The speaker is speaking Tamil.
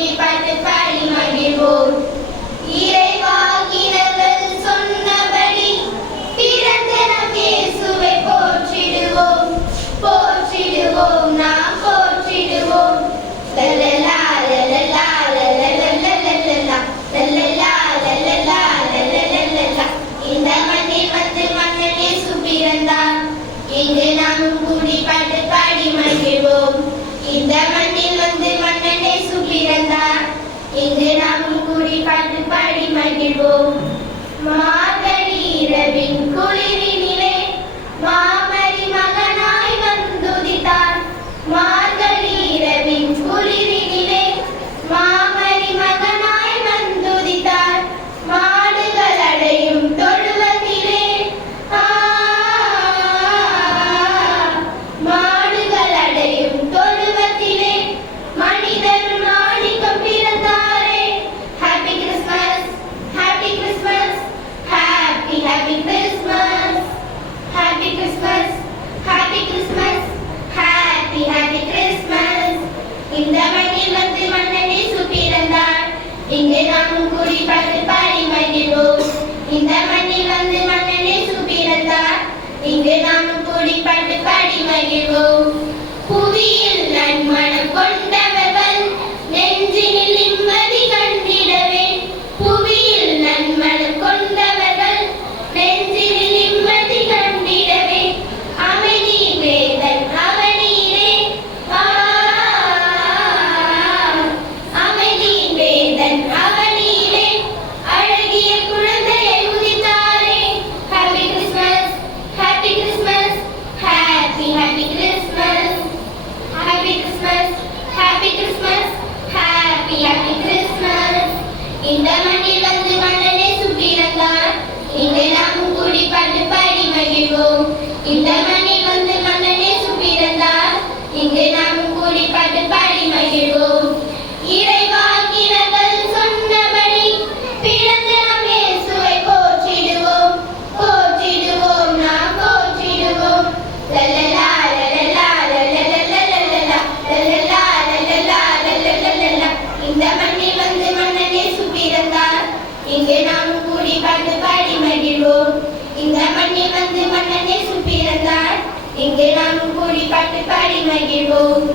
கூடி பாட்டு பாடி மகிழ்வோம். இறைவாக்கினர்கள் சொன்னபடி பிறந்த நம் இயேசுவை போற்றிடுவோம், போற்றிடுவோம், நாம் போற்றிடுவோம். லல்லலா லல்லலா லல்லலல்லலல்லா லல்லலா லல்லலா லல்லலல்லா. இந்த மண்ணில் வந்து மன்னன் இயேசு பிறந்தார், இங்கு நாமும் கூடி பாட்டு பாடி மகிழ்வோம். இந்த மண்ணில் வந்து மன்னன் இயேசு பிறந்தார், இங்கு நாமும் கூடி பாட்டு பாடி மகிழ்வோம். மார்கழி இரவின் குளிரினிலே மாமரி மகனாய் வந்துதித்தார். மார்கழி இரவின் குளிரினிலே மாமரி மகனாய் வந்துதித்தார். மாடுகள் அடையும் தொழுவத்திலே மாடுகள் அடையும் தொழுவத்திலே மனிதர் மாணிக்கம் பிறந்தாரே. Happy Christmas, happy Christmas, happy happy Christmas, happy Christmas, happy Christmas, happy happy Christmas. இந்த மண்ணில் வந்து மன்னன் இயேசு பிறந்தார், இங்கு நாமும் கூடி பாட்டு பாடி மகிழ்வோம். இந்த மண்ணில் வந்து மன்னன் இயேசு பிறந்தார், இங்கு நாமும் கூடி பாட்டு பாடி மகிழ்வோம். புவியில் நன்மனம் கொண்டவர்கள் நெஞ்சினில் நிம்மதி கண்டிடவே. புவியில் நன்மனம் கொண்டவர்கள் நெஞ்சினில் நிம்மதி கண்டிடவே. அமைதி வேதன் அவனீரே, அமைதி வேதன் அவனீரே, அழகிய குழந்தையை உதித்தாரே. Happy Christmas, happy Christmas, happy happy Christmas, happy Christmas, happy Christmas, happy happy Christmas. இந்த மண்ணில் வந்து மன்னன் இயேசு பிறந்தார், இங்கு நாமும் கூடி பாட்டு பாடி மகிழ்வோம். இந்த மண்ணில் வந்து மன்னன் இயேசு பிறந்தார், இங்கு நாமும் கூடி பாட்டு பாடி மகிழ்வோம். இறைவாக்கினர்கள் சொன்னபடி பிறந்த நம் இயேசுவை போற்றிடுவோம், போற்றிடுவோம், நாம் போற்றிடுவோம். லல்லலா லல்லலா லல்லலல்லலல்லா லல்லலா லல்லலா லல்லலல்லலா. இந்த மண்ணில் வந்து மன்னன் இயேசு பிறந்தார், இங்கு நாமும் கூடி பாட்டு பாடி மகிழ்வோம். இந்த மண்ணில் வந்து மன்னன் இயேசு பிறந்தார், இங்கு நாமும் கூடி பாட்டு பாடி மகிழ்வோம்.